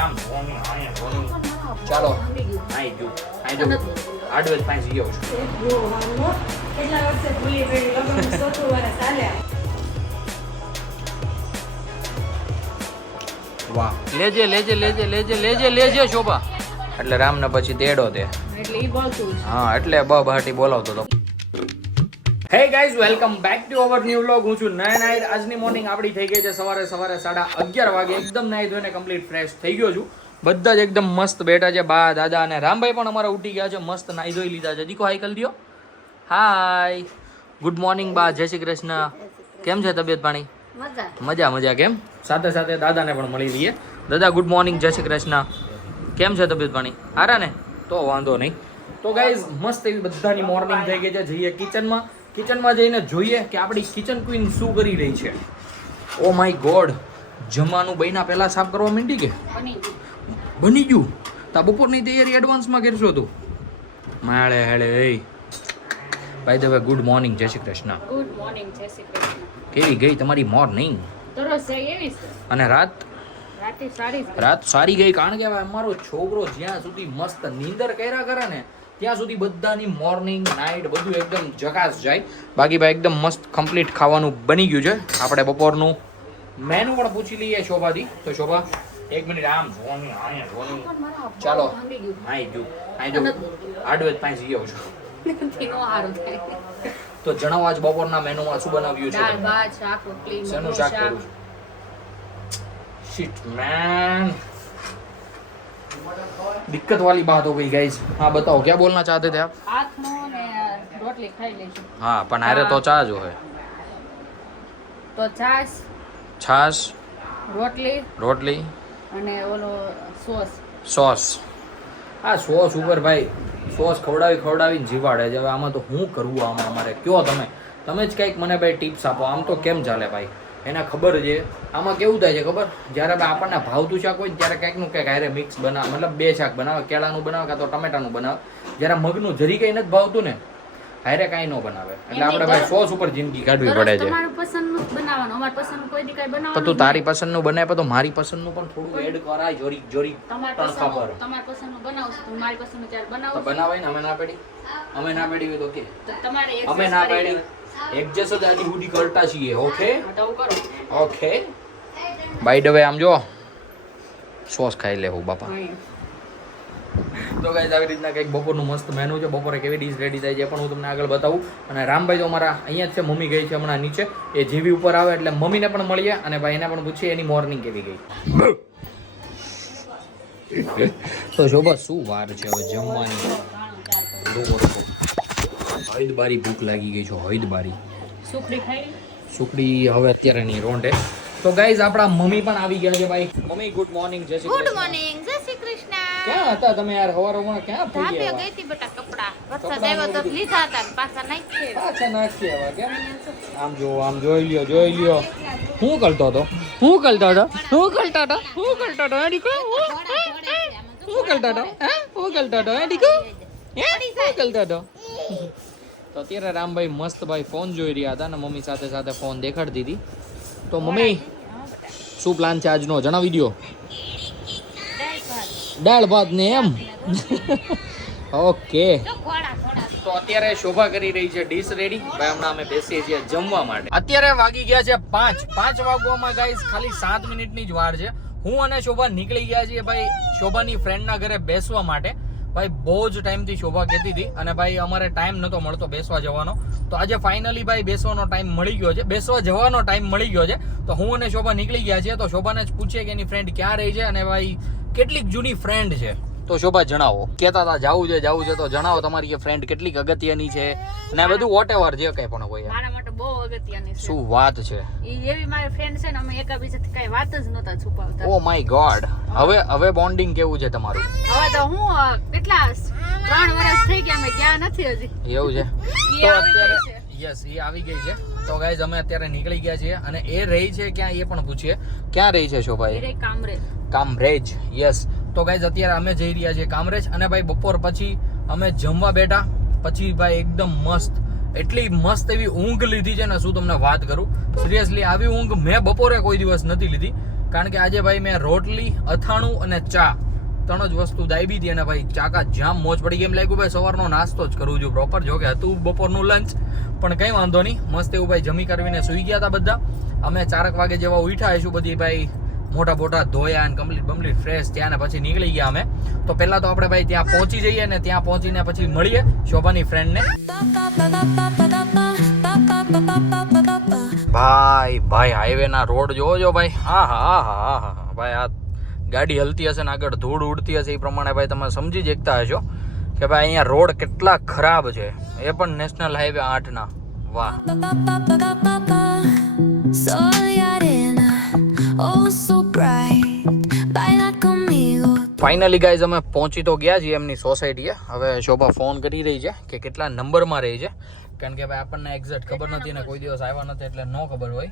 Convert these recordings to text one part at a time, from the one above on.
આમ ચાલો આઈ જો આડવે પાંચ ગયો છું. કેટલા વર્ષે ભૂલી ગઈ લગ્ન 100 વર્ષ ચાલ્યા. વાહ લેજે લેજે લેજે લેજે લેજે લેજે શોભા. એટલે રામને પછી તેડો દે એટલે ઈ બોલતું છે. હા એટલે બહાટી બોલાવતો હતો. Hey guys welcome back to our new vlog. હું છું નયન આહિર. આજની મોર્નિંગ આપણી થઈ ગઈ છે સવારે 11:30 વાગે. એકદમ નાહી ધોઈને કમ્પ્લીટ ફ્રેશ થઈ ગયો છું. બધા જ એકદમ મસ્ત બેઠા છે. બા દાદા અને રામભાઈ પણ અમારા ઉઠી ગયા છે. મસ્ત નાહી ધોઈ લીધા છે. દીકો હાઈ કરી દો. હાય ગુડ મોર્નિંગ બા. જય શ્રી કૃષ્ણ. કેમ છે તબિયત પાણી? મજા મજા. કેમ સાથે સાથે દાદાને પણ મળી લઈએ. દાદા ગુડ મોર્નિંગ. જય શ્રી કૃષ્ણ. કેમ છે તબિયત પાણી? હારા ને? તો વાંધો નહીં. તો ગાઈઝ મસ્ત એવી બધાની મોર્નિંગ થઈ ગઈ છે. જઈએ કિચનમાં જઈને જોઈએ કે આપણી કિચન ક્વીન શું કરી રહી છે. ઓ માય ગોડ, જમવાનું બન્યા પહેલા સાફ કરવા માંડી કે બની ગયું? તા બપોરની તૈયારી એડવાન્સમાં કરશો તું? માળે હેળે એ ભાઈ દવે ગુડ મોર્નિંગ. જય શ્રી કૃષ્ણ. Good morning. જય શ્રી કૃષ્ણ. કેવી ગઈ તમારી મોર્નિંગ? તરસ એવી છે. અને રાત સારી ગઈ. કારણ કે અમારો છોકરો જ્યાં સુધી મસ્ત નીંદર કર્યા કરે ને ત્યાં સુધી બધાની મોર્નિંગ નાઇટ બધું એકદમ જકાસ જાય. બાકી ભાઈ એકદમ મસ્ત કમ્પ્લીટ ખાવાનું બની ગયું છે. આપણે બપોરનું મેનુ પણ પૂછી લઈએ શોભાથી. તો શોભા એક મિનિટ આમ જોવાની ચાલો આઈ જો આડવે પાંચ ગયો છું. તો જણાવો આજ બપોરના મેનુમાં શું બનાવ્યું છે? દાળ ભાત શાક રોટલી શેનું શાક કરું છું? शिट मैन दिक्कत वाली बात हो गई गाइस. हाँ बताओ क्या बोलना चाहते थे आप? आथनो ने रोटली खाई लेશું. हाँ पण आरे तो चा जो है તો છાશ રોટલી અને ઓલો સોસ. આ સોસ ઉપર ભાઈ સોસ ખવડાવીને જીવાડે છે. હવે આમાં તો હું કરવું? આમાં અમારે કયો તમે જ કંઈક મને ભાઈ ટિપ્સ આપો. આમ તો કેમ ચાલે ભાઈ? એને ખબર છે આમાં કેવું થાય છે ખબર? જ્યારે આપણને ભાવતું શાક હોય ત્યારે કંઈકનું કંઈક હારે મિક્સ બનાવે, મતલબ બે શાક બનાવે, કેળાનું બનાવે કાં તો ટમેટાનું બનાવે. જ્યારે મગનું જરી કંઈ નથી ભાવતું ને હારે કાંઈ ન બનાવે. એટલે આપણે ભાઈ સોસ ઉપર જિંદગી કાઢવી પડે છે. તમારું પસંદનું બનાવવાનું, અમાર પસંદનું કોઈ દી કાંઈ બનાવવાનું. પણ તું તારી પસંદનું બનાવે તો મારી પસંદનું પણ થોડું એડ કરાય. જોરી તમાર પસંદનું બનાવશું તો મારી પસંદનું ત્યારે બનાવશું. તો બનાવાય ને. અમે ના પાડી હોય તો કે તમારે અમે ના પાડી એડજસ્ટ જ આજી હુડી કરતા છીએ. Okay okay bye the way આમ જો સોસ ખાઈ લેવું બાપા. તો ગાઈસ આવી રીતના કંઈક બપોરનું મસ્ત મેનુ છે. બપોરે કેવી ડીશ રેડી થાય છે પણ હું તમને આગળ બતાવું. અને રામભાઈ તો અમારા અહીંયા જ છે. મમ્મી ગઈ છે હમણાં નીચે. એ જીવી ઉપર આવે એટલે મમ્મીને પણ મળીએ અને ભાઈ એને પણ પૂછીએ એની મોર્નિંગ કેવી ગઈ. તો શોભા શું વાર છે હવે જમવાની? હૈદબારી ભૂખ લાગી ગઈ છે. હૈદબારી સુખડી હવે અત્યારે નહીં રોંઢે. તો ગાઈઝ આપણા મમ્મી પણ આવી ગયા છે ભાઈ. Mummy good morning. જય શ્રી કૃષ્ણ. Good morning. જય શ્રી કૃષ્ણ. ક્યાં હતા તમે યાર? હવારમાં ક્યાં થઈ ધાબે ગયા? ગઈ હતી બેટા કપડા. વરસાદ આવ્યો તો લીધા હતા ને પાછા નાખી. પાછા નાખી હવે કેમ? આમ જોઈ લ્યો. હું કરતો હતો હું કરતો હતો હે દીકો? હું કરતો હતો હે દીકો? તો અત્યારે રામભાઈ મસ્ત ભાઈ ફોન જોઈ રહ્યા હતા અને મમ્મી સાથે સાથે ફોન દેખાડતી હતી. તો મમ્મી શું પ્લાન છે આજનો જણાવી દો. દાળ ભાત ને એમ? ઓકે. તો અત્યારે શોભા કરી રહી છે ડીશ રેડી. ભાઈ હમણાં અમે બેસીએ છીએ જમવા માટે. અત્યારે વાગી ગયા છે 5 વાગવામાં ગાઈસ ખાલી 7 મિનિટની જ વાર છે. હું અને શોભા નીકળી ગયા છીએ ભાઈ શોભાની ફ્રેન્ડના ઘરે બેસવા માટે. ભાઈ બહુ જ ટાઈમથી શોભા કહેતી હતી અને ભાઈ અમારે ટાઈમ નહોતો મળતો બેસવા જવાનો. તો આજે ફાઇનલી ભાઈ બેસવાનો ટાઈમ મળી ગયો છે. બેસવા જવાનો ટાઈમ મળી ગયો છે. તો હું અને શોભા નીકળી ગયા છીએ. તો શોભાને જ પૂછીએ કે એની ફ્રેન્ડ ક્યાં રહી છે અને ભાઈ કેટલીક જૂની ફ્રેન્ડ છે. તો શોભા જણાવો. કહેતા હતા જાવું છે તો જણાવો તમારી ફ્રેન્ડ કેટલીક અગત્યની છે ને બધું વોટ એવર જે કંઈ પણ હોય. મારા માટે બહુ અગત્યની છે. શું વાત છે? ઈ એવી મારી ફ્રેન્ડ છે ને અમે એકબીજાથી કઈ વાત જ નહોતા છુપાવતા. Oh my god. હવે બોન્ડિંગ કેવું છે તમારું? હવે તો હું કેટલા 3 વર્ષ થઈ ગયા અમે ગયા નથી હજી. એવું છે? તો અત્યારે યસ એ આવી ગઈ છે. તો ગાઈઝ અમે અત્યારે નીકળી ગયા છીએ અને એ રહી છે ક્યાં એ પણ પૂછીએ. ક્યાં રહી છે શોભા? એ કામરેજ. યસ. તો ગાઈઝ અત્યારે અમે જઈ રહ્યા છીએ કામરેજ. અને ભાઈ બપોર પછી અમે જમવા બેઠા પછી ભાઈ એકદમ મસ્ત એટલી મસ્ત એવી ઊંઘ લીધી છે ને શું તમને વાત કરું. સિરિયસલી આવી ઊંઘ મેં બપોરે કોઈ દિવસ નથી લીધી. કારણ કે આજે ભાઈ મેં રોટલી, અથાણું અને ચા 3 જ વસ્તુ દાબી હતી અને ભાઈ ચાકા જામ મોજ પડી ગઈ. એમ લાગ્યું ભાઈ સવારનો નાસ્તો જ કરું છું પ્રોપર. જો કે હતું બપોરનું લંચ, પણ કંઈ વાંધો નહીં. મસ્ત એવું ભાઈ જમી કરવીને સૂઈ ગયા હતા બધા. અમે 4 વાગે જેવા ઉઠ્યા હશું, બધી ભાઈ મોટા ધોયા અને કમ્પ્લીટ ફ્રેશ થયા ને પછી નીકળી ગયા અમે. તો પહેલા તો આપણે ભાઈ ત્યાં પહોંચી જઈએ ને ત્યાં પહોંચીને પછી મળીએ શોભાની ફ્રેન્ડને. ભાઈ હાઈવે ના રોડ જોવો ભાઈ. હા ભાઈ આ ગાડી હલતી હશે ને આગળ ધૂળ ઉડતી હશે એ પ્રમાણે ભાઈ તમે સમજી જ એકતા હશો કે ભાઈ અહીંયા રોડ કેટલા ખરાબ છે. એ પણ નેશનલ હાઈવે 8 ના. વાહ. ફાઇનલી ગાઈઝ અમે પહોંચી તો ગયા છીએ એમની સોસાયટીએ. હવે શોભા ફોન કરી રહી છે કે કેટલા નંબરમાં રહી છે, કારણ કે ભાઈ આપણને એક્ઝેક્ટ ખબર નથી ને કોઈ દિવસ આવ્યા નથી એટલે ન ખબર હોય.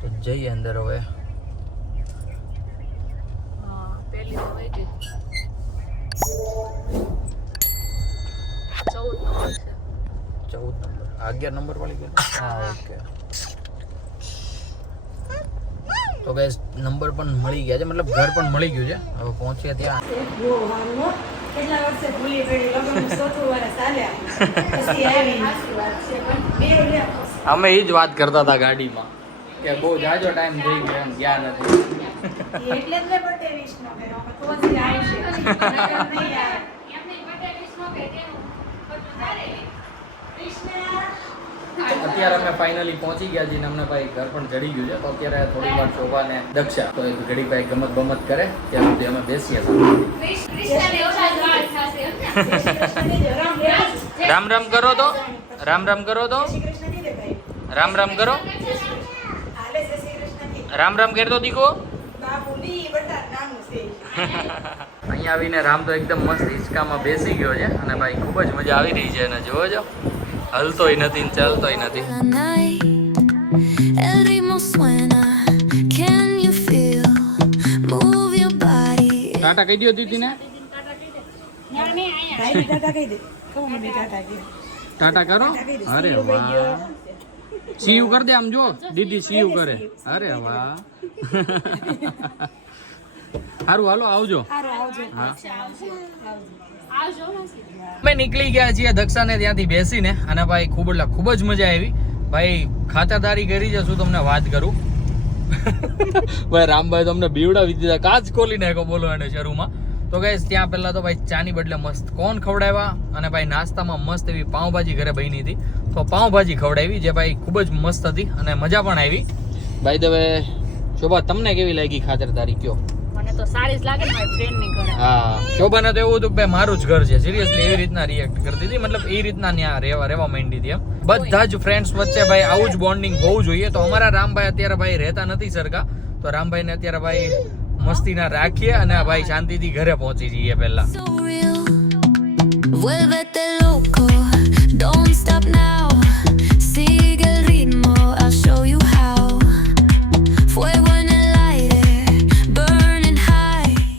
તો જઈએ અંદર હવે. પેલી તો વહી ગઈ. 14 નંબર 11 નંબર વાળી ગઈ. હા ઓકે. તો ગાઈસ નંબર પણ મળી ગયા છે, મતલબ ઘર પણ મળી ગયું છે. હવે પહોંચ્યા ત્યાં. કેટલા વર્ષે ભૂલી ગઈ લગ્ન 4થું વર્ષ ચાલ્યા પછી આવી. અમે એ જ વાત કરતા હતા ગાડીમાં કે બહુ જાજો ટાઈમ થઈ ગયો એમ ગયા નથી. એટલે જ મેં બર્થડે વિશ ન કર્યો કે તો જ આવશે નહીં આવે. અત્યારે અમે ફાઇનલી પહોંચી ગયા છીએ ને અમને ભાઈ ઘર પણ જડી ગયું છે. તો અત્યારે થોડી વાર શોભા ને દક્ષા તો એક ઘડી ભાઈ ગમત બમત કરે ત્યાં સુધી અમે બેસીએ. રામ રામ કરો તો રામ રામ કરો તો રામ રામ કરો. રામ રામ કરતો દીકો. અહીંયા આવીને રામ તો એકદમ મસ્ત હિંચકામાં બેસી ગયો છે અને ભાઈ ખૂબ જ મજા આવી રહી છે. અને જોવો છો હલતોય નથી ને ચાલતોય નથી. ટાટા કહી દો દીદી ને. ટાટા કરો. અરે વાહ. સીયુ કર દે આમ જો દીદી સીયુ કરે. અરે વાહ. સારું હાલો આવજો. અમે નીકળી ગયા છીએ દક્ષાને ત્યાંથી બેસીને અને ભાઈ ખૂબ જ મજા આવી. ભાઈ ખાતરદારી કરી છે શું તમને વાત કરું. ભાઈ રામભાઈ તમને બીવડાવી દીધા, કાચ ખોલી નાખ્યો બોલો એને શરૂમાં. તો ગાઈસ ત્યાં પહેલા તો ભાઈ ચાની બદલે મસ્ત કોણ ખવડાવ્યા અને ભાઈ નાસ્તામાં મસ્ત એવી પાઉંભાજી ઘરે બની હતી તો પાઉંભાજી ખવડાવી જે ભાઈ ખૂબ જ મસ્ત હતી અને મજા પણ આવી. ભાઈ હવે શોભા તમને કેવી લાગી ખાતરદારી કયો? મને તો સારી જ લાગે ને મારી ફ્રેન્ડ ની ઘરે. હા શોભાને તો એવું હતું કે ભાઈ મારું જ ઘર છે સિરિયસલી એવી રીતના રિએક્ટ કરતી હતી, મતલબ એ રીતના ત્યાં રહેવા માંડી હતી એમ. બધા જ ફ્રેન્ડ્સ વચ્ચે ભાઈ આવું જ બોન્ડિંગ હોવું જોઈએ. તો અમારા રામભાઈ અત્યારે ભાઈ રહેતા નથી સરખા, તો રામભાઈને અત્યારે ભાઈ મસ્તીના રાખીએ અને ભાઈ શાંતિથી ઘરે પહોંચી જઈએ પહેલા.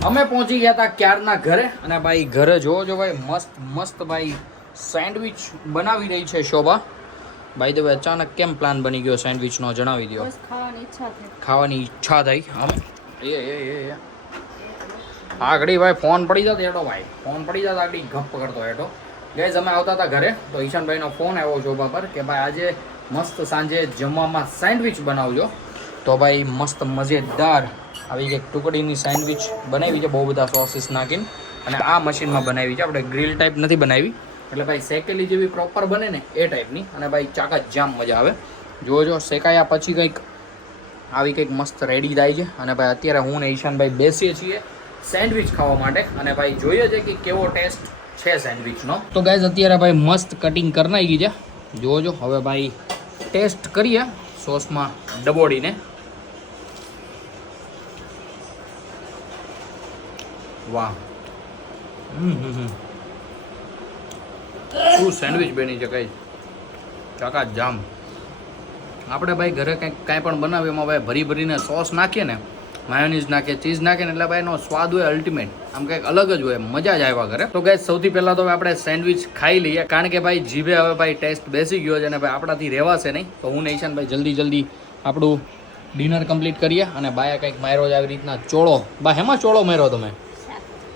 અમે પહોંચી ગયા હતા ક્યારના ઘરે અને ભાઈ ઘરે જોવો છો ભાઈ મસ્ત ભાઈ સેન્ડવિચ બનાવી રહી છે શોભા. ભાઈ તો અચાનક કેમ પ્લાન બની ગયો સેન્ડવિચનો જણાવી દો. ખાવાની ઈચ્છા થઈ. અમે આગળ ભાઈ ફોન પડી જતો હેઠો, ભાઈ ફોન પડી જતો આગળ ગપ કરતો હેઠો. ગાઈઝ અમે આવતા હતા ઘરે તો ઈશાનભાઈનો ફોન આવ્યો શોભા પર કે ભાઈ આજે મસ્ત સાંજે જમવામાં સેન્ડવિચ બનાવજો. તો ભાઈ મસ્ત મજેદાર આવી એક ટુકડીની સેન્ડવિચ બનાવી છે બહુ બધા સોસીસ નાખીને અને આ મશીનમાં બનાવી છે. આપણે ગ્રીલ ટાઈપ નથી બનાવી, એટલે ભાઈ શેકેલી જેવી પ્રોપર બને ને એ ટાઈપની. અને ભાઈ ચાકા જામ મજા આવે. જોજો શેકાયા પછી કંઈક આવી કંઈક મસ્ત રેડી થાય છે. અને ભાઈ અત્યારે હું ને ઈશાનભાઈ બેસીએ છીએ સેન્ડવિચ ખાવા માટે અને ભાઈ જોઈએ છે કે કેવો ટેસ્ટ છે સેન્ડવિચનો. તો ગાઈઝ અત્યારે ભાઈ મસ્ત કટિંગ કરી નાખી છે. જોજો હવે ભાઈ ટેસ્ટ કરીએ સોસમાં ડબોડીને. વાહ શું સેન્ડવિચ બની છે કઈ ચાકા જામ. આપણે ભાઈ ઘરે કાંઈ પણ બનાવીએ એમાં ભાઈ ભરીને સોસ નાખીએ ને, માયોનીઝ નાખીએ, ચીઝ નાખીએ ને એટલે ભાઈ એનો સ્વાદ હોય અલ્ટિમેટ, આમ કંઈક અલગ જ હોય, મજા જ આવ્યા ઘરે. તો ગાઈસ સૌથી પહેલાં તો આપણે સેન્ડવિચ ખાઈ લઈએ કારણ કે ભાઈ જીભે હવે ભાઈ ટેસ્ટ બેસી ગયો છે અને ભાઈ આપણાથી રહેવાશે નહીં. તો હું ને ઈશાનભાઈ જલ્દી આપણું ડિનર કમ્પ્લીટ કરીએ અને બાયા કંઈક માર્યો જ આવી રીતના ચોળો. બા હેમાં ચોળો માર્યો તમે?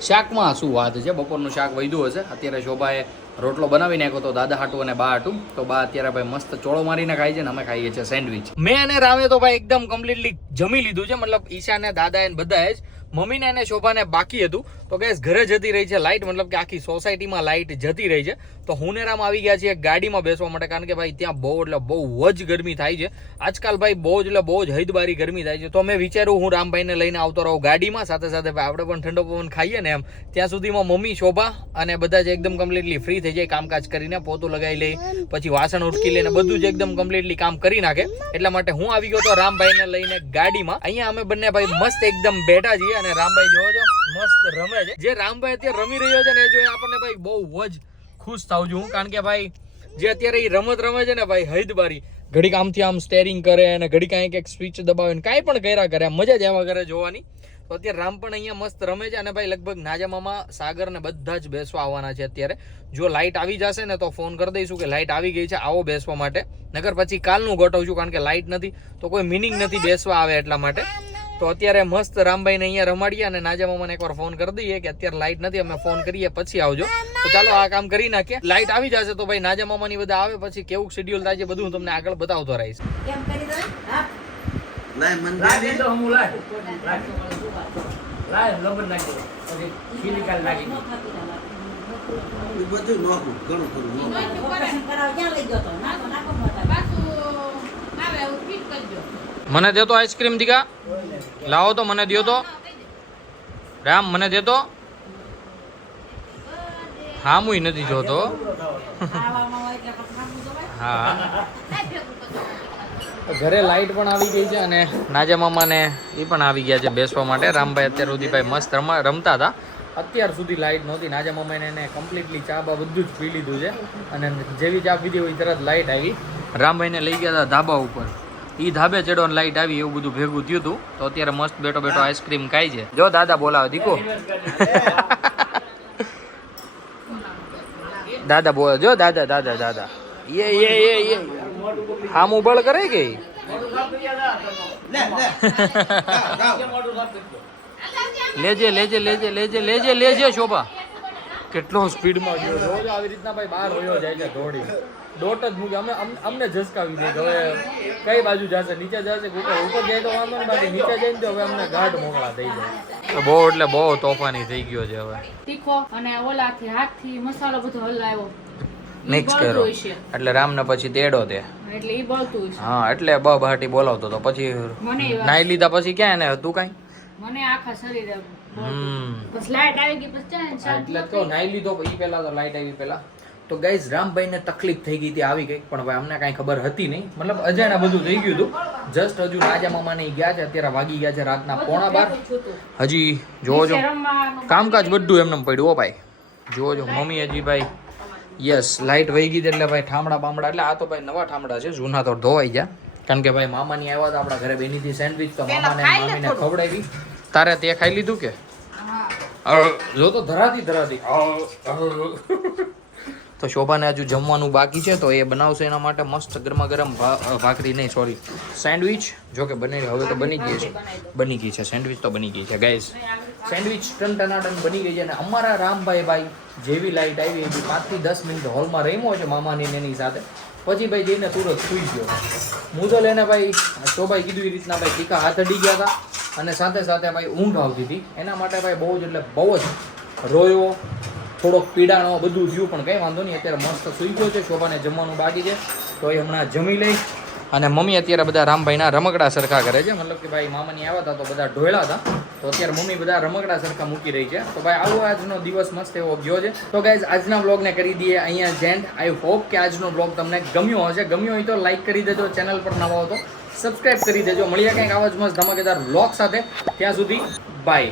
શાકમાં શું વાત છે, બપોરનું શાક વધ્યું હશે. અત્યારે શોભાએ રોટલો બનાવી નાખ્યો તો દાદા હાટું અને બા હાટું. તો બા અત્યારે ભાઈ મસ્ત ચોળો મારીને ખાય છે ને અમે ખાઈએ છીએ સેન્ડવિચ. મેં અને રામે તો ભાઈ એકદમ કમ્પ્લીટલી જમી લીધું છે, મતલબ ઈશાને દાદાએ બધાએ જ. મમ્મીને અને શોભાને બાકી હતું. તો ગેસ ઘરે જતી રહી છે લાઇટ, મતલબ કે આખી સોસાયટીમાં લાઇટ જતી રહી છે. તો હું ને રામ આવી ગયા છીએ ગાડીમાં બેસવા માટે, કારણ કે ભાઈ ત્યાં બહુ એટલે બહુ જ ગરમી થાય છે આજકાલ ભાઈ. બહુ જ એટલે બહુ જ હૈદબારી ગરમી થાય છે. તો મેં વિચાર્યું હું રામભાઈને લઈને આવતો રહું ગાડીમાં, સાથે સાથે ભાઈ આપણે પણ ઠંડો પવન ખાઈએ ને એમ. ત્યાં સુધીમાં મમ્મી, શોભા અને બધા જ એકદમ કમ્પ્લીટલી ફ્રી થઈ જાય, કામકાજ કરીને પોતું લગાવી લે, પછી વાસણ ઉટકી લે ને બધું જ એકદમ કમ્પ્લીટલી કામ કરી નાખે. એટલા માટે હું આવી ગયો તો રામભાઈને લઈને ગાડીમાં. અહીંયા અમે બંને ભાઈ મસ્ત એકદમ બેઠા છીએ અને રામભાઈ જોવો છો મસ્ત રમે છે. જે રામભાઈ અત્યારે રમી રહ્યો છે ને એ જોઈને આપણને ભાઈ બહુ જ ખુશ થાઉં છું, કારણ કે ભાઈ જે અત્યારે એ રમત રમે છે ને ભાઈ હૈદબારી, ઘડીક આમથી આમ સ્ટેરિંગ કરે અને ઘડીક એક સ્વિચ દબાવે ને કાંઈ પણ કર્યા કરે, મજા જ એમાં કરે જોવાની. તો અત્યારે રામ પણ અહીંયા મસ્ત રમે છે અને ભાઈ લગભગ નાજા મામા, સાગર ને બધા જ બેસવા આવવાના છે અત્યારે. જો લાઇટ આવી જશે ને તો ફોન કરી દઈશું કે લાઇટ આવી ગઈ છે, આવો બેસવા માટે. નગર પછી કાલનું ગોઠવશું, કારણ કે લાઇટ નથી તો કોઈ મિનિંગ નથી બેસવા આવે એટલા માટે. તો અત્યારે મસ્ત રામભાઈને અહીંયા રમાડીએ અને નાજા મામાને એકવાર ફોન કરી દઈએ કે અત્યારે લાઇટ નથી, અમે ફોન કરીએ પછી આવજો. તો ચાલો આ કામ કરી નાખીએ. લાઇટ આવી જશે તો ભાઈ નાજા મામાની બધા આવે પછી કેવું શેડ્યુલ થાય છે બધું હું તમને આગળ બતાવતો રહીશ. કેમ કરી દો? હા. લાય મન દે તો હું લાય લબન નાખી પછી ખીલી નાખી બધું નોખું ઘણું ખરું નોખું. ઓપરેશન કરાવ ક્યાં લઈ ગયો તો? નાખો નાખો મોટા. મને દે તો આઈસ્ક્રીમ દીકા, લાવો તો મને દો તો રામ, મને દે તો. હા હું નથી જોતો. ખાવામાં હોય એટલે પછી નાખવું જોવાય. હા ઘરે લાઇટ પણ આવી ગઈ છે અને નાજા મામાને એ પણ આવી ગયા છે બેસવા માટે. રામભાઈ અત્યાર સુધી ભાઈ મસ્ત રમતા હતા. અત્યાર સુધી લાઇટ નહોતી. નાજા મામાને એને કમ્પ્લીટલી ચા બા બધું જ પી લીધું છે અને જેવી ચા પીધી હોય તરત લાઇટ આવી. રામભાઈને લઈ ગયા હતા ધાબા ઉપર, એ ધાબે ચડો લાઇટ આવી, એવું બધું ભેગું થયું હતું. તો અત્યારે મસ્ત બેઠો બેઠો આઈસ્ક્રીમ ખાય છે. જો દાદા બોલાવે દીકો, દાદા બોલે જો દાદા દાદા દાદા એ આમ ઉબળ કરે કે લેજે લેજે લેજે લેજે લેજે લેજે. શોભા કેટલો સ્પીડમાં ગયો રોજ આવી રીતના ભાઈ બહાર હોયો જાય છે દોડી. દોટ જ મૂકે અમને ઝસકાવી દે હવે કઈ બાજુ જશે, નીચે જશે ઉપર જાય તો વાંધો ને, બાકી નીચે જાય ને તો હવે અમને ગાઢ મોકળા થઈ જાય. બહુ એટલે બહુ તોફાની થઈ ગયો છે હવે. તીખો અને ઓલાથી હાથથી મસાલો બધો હલાવ્યો મિક્સ કર્યો એટલે રામને પછી તેડો તે, એટલે ઈ બળતું છે. હા એટલે બહાટી બોલાવતો તો પછી નાઈ લીધા પછી ક્યાં એને હતું કાંઈ. મને આખા શરીરે બસ લાઈટ આવી ગઈ પછી ચાલે શાંતિ. એટલે તો નાઈ લીધો ઈ પહેલા તો લાઈટ આવી પહેલા. તો ગાઈઝ રામભાઈને તકલીફ થઈ ગઈ હતી, આવી ગઈ પણ હવે અમને કાંઈ ખબર હતી નહીં, મતલબ અજાણા બધું થઈ ગયું હતું. જસ્ટ હજુ નાજા મામાને ગયા છે, અત્યારે વાગી ગયા છે રાતના 11:15. હજી જોવો છો કામકાજ બધું એમને પડ્યું હો ભાઈ. જોવો છો મમ્મી હજી ભાઈ યસ લાઇટ વહી ગઈ એટલે ભાઈ ઠામડા બામડા, એટલે આ તો ભાઈ નવા ઠામડા છે, જૂના તો ધોવાઈ ગયા. કારણ કે ભાઈ મામાની આવ્યા હતા આપણા ઘરે બેની હતી સેન્ડવિચ, તો મામાને મામીને ખવડાવી. તારે તે ખાઈ લીધું કે? જો તો ધરાતી તો શોભાને હજુ જમવાનું બાકી છે તો એ બનાવશે એના માટે મસ્ત ગરમા ગરમ ભાખરી નહીં સોરી સેન્ડવિચ. જો કે બની હવે તો બની ગઈ છે, બની ગઈ છે સેન્ડવિચ તો બની ગઈ છે ગાઈઝ. સેન્ડવિચ ટન બની ગઈ છે અને અમારા રામભાઈ ભાઈ જેવી લાઈટ આવી એવી 5 થી 10 મિનિટ હોલમાં રમ્યો છે મામાની એની સાથે, પછી ભાઈ જઈને તુરત સૂઈ ગયો. હું તો લઈને ભાઈ શોભાઈ કીધું એ રીતના ભાઈ ટીકા હાથ અડી ગયા હતા અને સાથે સાથે ભાઈ ઊંઘ આવતી હતી. એના માટે ભાઈ બહુ જ એટલે બહુ જ રોયો, થોડોક પીડાણો બધું થયું પણ કંઈ વાંધો નહીં. અત્યારે મસ્ત સૂઈ ગયો છે. શોભાને જમવાનું બાકી છે તો એ હમણાં જમી લઈ. અને મમ્મી અત્યારે બધા રામભાઈના રમકડા સરખા કરે છે, મતલબ કે ભાઈ મામાની આવ્યા હતા તો બધા ઢોળ્યા હતા, તો અત્યારે મમ્મી બધા રમકડા સરખા મૂકી રહી છે. તો ભાઈ આવો આજનો દિવસ મસ્ત એવો ગયો છે. તો ગાઈઝ આજના બ્લોગને કરી દઈએ અહીંયા જેન્ડ. આઈ હોપ કે આજનો બ્લોગ તમને ગમ્યો હશે. ગમ્યો હોય તો લાઈક કરી દેજો, ચેનલ પર નવા હો તો સબસ્ક્રાઈબ કરી દેજો. મળીએ કંઈક આવા જ મસ્ત ધમાકેદાર બ્લોગ સાથે. ત્યાં સુધી બાય.